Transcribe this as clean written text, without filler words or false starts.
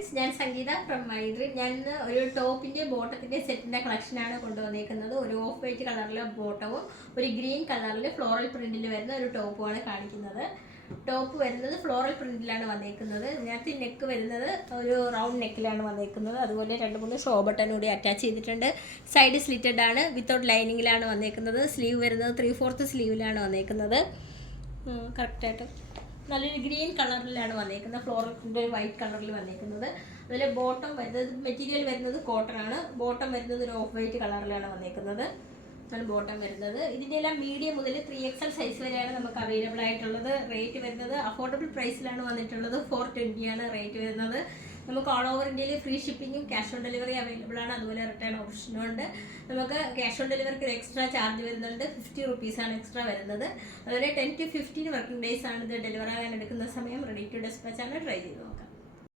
Friends, ഞാൻ സംഗീത from മൈഡ്രീം. ഞാൻ ഒരു ടോപ്പിൻ്റെ ബോട്ടത്തിൻ്റെ സെറ്റിൻ്റെ കളക്ഷനാണ് കൊണ്ടുവന്നേക്കുന്നത്. ഒരു ഓഫ് വൈറ്റ് കളറിലെ ബോട്ടവും ഒരു ഗ്രീൻ കളറിൽ ഫ്ലോറൽ പ്രിൻറ്റിൽ വരുന്ന ഒരു ടോപ്പുമാണ് കാണിക്കുന്നത്. ടോപ്പ് വരുന്നത് ഫ്ലോറൽ പ്രിൻറ്റിലാണ് വന്നേക്കുന്നത്. ഇതിനകത്ത് നെക്ക് വരുന്നത് ഒരു റൗണ്ട് നെക്കിലാണ് വന്നേക്കുന്നത്. അതുപോലെ 2-3 ഷോ ബട്ടൺ കൂടി അറ്റാച്ച് ചെയ്തിട്ടുണ്ട്. സൈഡ് സ്ലിറ്റഡ് ആണ്, വിത്തൗട്ട് ലൈനിങ്ങിലാണ് വന്നേക്കുന്നത്. സ്ലീവ് വരുന്നത് 3/4 സ്ലീവിലാണ് വന്നേക്കുന്നത്. കറക്റ്റായിട്ട് നല്ലൊരു ഗ്രീൻ കളറിലാണ് വന്നേക്കുന്നത്. ഫ്ലോറൽ പ്രിൻ്റ് വൈറ്റ് കളറിൽ വന്നേക്കുന്നത്. അതുപോലെ ബോട്ടം വരുന്നത് മെറ്റീരിയൽ വരുന്നത് കോട്ടൺ ആണ്. ബോട്ടം വരുന്നത് ഒരു ഓഫ് വൈറ്റ് കളറിലാണ് വന്നേക്കുന്നത്. ആണ് ബോട്ടം വരുന്നത്. ഇതിൻ്റെ എല്ലാം മീഡിയം മുതൽ 3XL സൈസ് വരെയാണ് നമുക്ക് അവൈലബിൾ ആയിട്ടുള്ളത്. റേറ്റ് വരുന്നത് അഫോർഡബിൾ പ്രൈസിലാണ് വന്നിട്ടുള്ളത്. 420 ആണ് റേറ്റ് വരുന്നത്. നമുക്ക് ഓൾ ഓവർ ഇന്ത്യയിൽ ഫ്രീ ഷിപ്പിങ്ങും ക്യാഷ് ഓൺ ഡെലിവറി അവൈലബിൾ ആണ്. അതുപോലെ റിട്ടേൺ ഓപ്ഷനും ഉണ്ട്. നമുക്ക് ക്യാഷ് ഓൺ ഡെലിവറിക്ക് ഒരു എക്സ്ട്രാ ചാർജ് വരുന്നുണ്ട്. 50 റുപ്പീസാണ് എക്സ്ട്രാ വരുന്നത്. അതുപോലെ 10 to 15 വർക്കിംഗ് ഡേയ്സ് ആണ് ഇത് ഡെലിവർ ആകാൻ എടുക്കുന്ന സമയം. റെഡി ടു ഡെസ്പാച്ച് ആണ്. ട്രൈ ചെയ്ത് നോക്കാം.